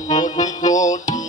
crore crore